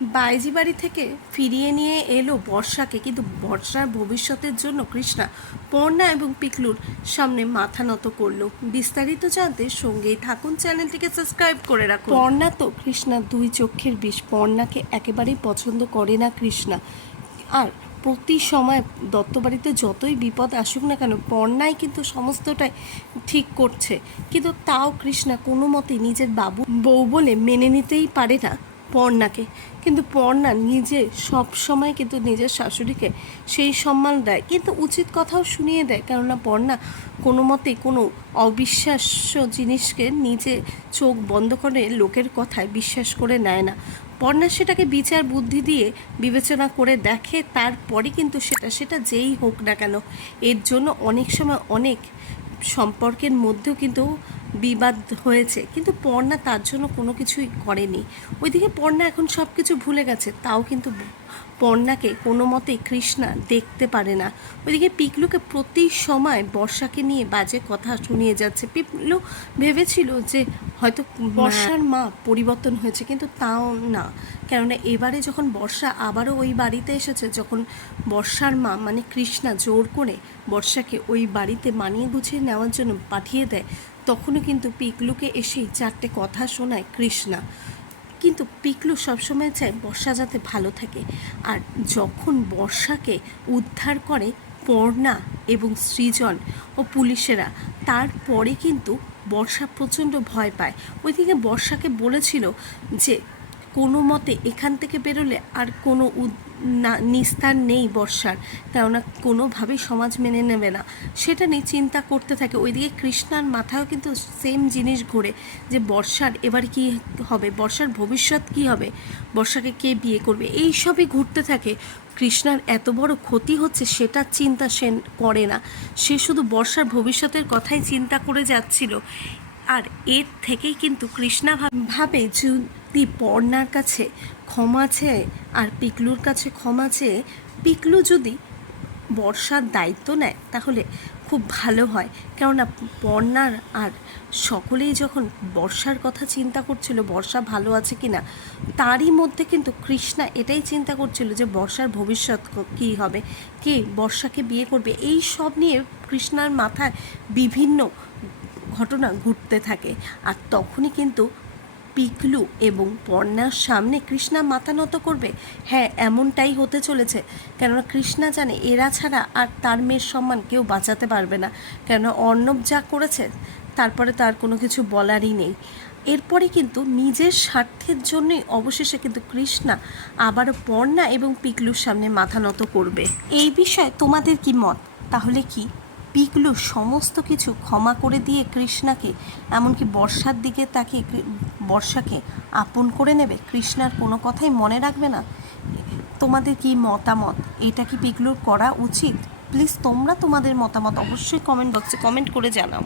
বাইজি বাড়ি থেকে ফিরিয়ে নিয়ে এলো বর্ষাকে, কিন্তু বর্ষার ভবিষ্যতের জন্য কৃষ্ণা পর্ণা এবং পিকলুর সামনে মাথা নত করলো। বিস্তারিত জানতে সঙ্গেই থাকুন, চ্যানেলটিকে সাবস্ক্রাইব করে রাখুন। পর্ণা তো কৃষ্ণার দুই চোখের বিষ। পর্ণাকে একেবারেই পছন্দ করে না কৃষ্ণা। আর প্রতি সময় দত্তবাড়িতে যতই বিপদ আসুক না কেন, পর্ণাই কিন্তু সমস্তটাই ঠিক করছে। কিন্তু তাও কৃষ্ণা কোনো মতেই নিজের বাবু বউ বলে মেনে নিতেই পারে না পর্ণাকে। কিন্তু পর্ণা নিজে সব সময় কিন্তু নিজের শাশুড়িকে সেই সম্মান দেয়, কিন্তু উচিত কথাও শুনিয়ে দেয়। কেননা পর্ণা কোনো মতেই কোনো অবিশ্বাস্য জিনিসকে নিজে চোখ বন্ধ করে লোকের কথায় বিশ্বাস করে নেয় না। পর্ণা সেটাকে বিচার বুদ্ধি দিয়ে বিবেচনা করে দেখে, তারপরে কিন্তু সেটা যেই হোক না কেন, এর জন্য অনেক সময় অনেক সম্পর্কের মধ্যেও কিন্তু বিবাদ হয়েছে, কিন্তু পর্ণা তার জন্য কোনো কিছুই করেনি। ওইদিকে পর্ণা এখন সব কিছু ভুলে গেছে, তাও কিন্তু পর্ণাকে কোনো মতেই কৃষ্ণা দেখতে পারে না। ওইদিকে পিকলুকে প্রতি সময় বর্ষাকে নিয়ে বাজে কথা শুনিয়ে যাচ্ছে। পিকলু ভেবেছিল যে হয়তো বর্ষার মা পরিবর্তন হয়েছে, কিন্তু তাও না। কেননা এবারে যখন বর্ষা আবারও ওই বাড়িতে এসেছে, যখন বর্ষার মা মানে কৃষ্ণা জোর করে বর্ষাকে ওই বাড়িতে মানিয়ে গুছিয়ে নেওয়ার জন্য পাঠিয়ে দেয়, তখনও কিন্তু পিকলুকে এসেই চারটে কথা শোনায় কৃষ্ণা। কিন্তু পিকলু সবসময় চায় বর্ষা যাতে ভালো থাকে। আর যখন বর্ষাকে উদ্ধার করে পর্ণা এবং সৃজন ও পুলিশেরা, তারপরে কিন্তু বর্ষা প্রচণ্ড ভয় পায়। ওইদিকে বর্ষাকে বলেছিল যে কোনো মতে এখান থেকে বেরোলে আর কোনো নিস্তার নেই বর্ষার, কেননা কোনোভাবেই সমাজ মেনে নেবে না। সেটা নিয়ে চিন্তা করতে থাকে। ওইদিকে কৃষ্ণার মাথায়ও কিন্তু সেম জিনিস ঘোরে যে বর্ষার এবার কি হবে, বর্ষার ভবিষ্যৎ কি হবে, বর্ষাকে কে বিয়ে করবে, এই সবই ঘুরতে থাকে। কৃষ্ণার এত বড় ক্ষতি হচ্ছে সেটার চিন্তা সে করে না, সে শুধু বর্ষার ভবিষ্যতের কথাই চিন্তা করে যাচ্ছিল। আর এর থেকেই কিন্তু কৃষ্ণা ভাবে যদি পর্ণার কাছে ক্ষমা চেয়ে আর পিকলুর কাছে ক্ষমা চেয়ে পিকলু যদি বর্ষার দায়িত্ব নেয় তাহলে খুব ভালো হয়। কেননা পর্ণার আর সকলেই যখন বর্ষার কথা চিন্তা করছিল বর্ষা ভালো আছে কি না, তারই মধ্যে কিন্তু কৃষ্ণা এটাই চিন্তা করছিল যে বর্ষার ভবিষ্যৎ কী হবে, কে বর্ষাকে বিয়ে করবে, এই সব নিয়ে কৃষ্ণার মাথায় বিভিন্ন ঘটনা ঘটতে থাকে। আর তখনই কিন্তু পিকলু এবং পর্ণার সামনে কৃষ্ণা মাথা নত করবে। হ্যাঁ, এমনটাই হতে চলেছে। কেননা কৃষ্ণা জানে এরা ছাড়া আর তার মেয়ের সম্মান কেউ বাঁচাতে পারবে না। কেননা অর্ণব যা করেছে তারপরে তার কোনো কিছু বলারই নেই। এরপরে কিন্তু নিজের স্বার্থের জন্যই অবশেষে কিন্তু কৃষ্ণা আবারও পর্ণা এবং পিকলুর সামনে মাথা নত করবে। এই বিষয়ে তোমাদের কি মত? তাহলে কি পিকলু সমস্ত কিছু ক্ষমা করে দিয়ে কৃষ্ণাকে, এমনকি বর্ষার দিকে তাকে বর্ষাকে আপন করে নেবে, কৃষ্ণার কোনো কথাই মনে রাখবে না? তোমাদের কি মতামত? এটা কি পিকলুর করা উচিত? প্লিজ তোমরা তোমাদের মতামত অবশ্যই কমেন্ট বক্সে কমেন্ট করে জানাও।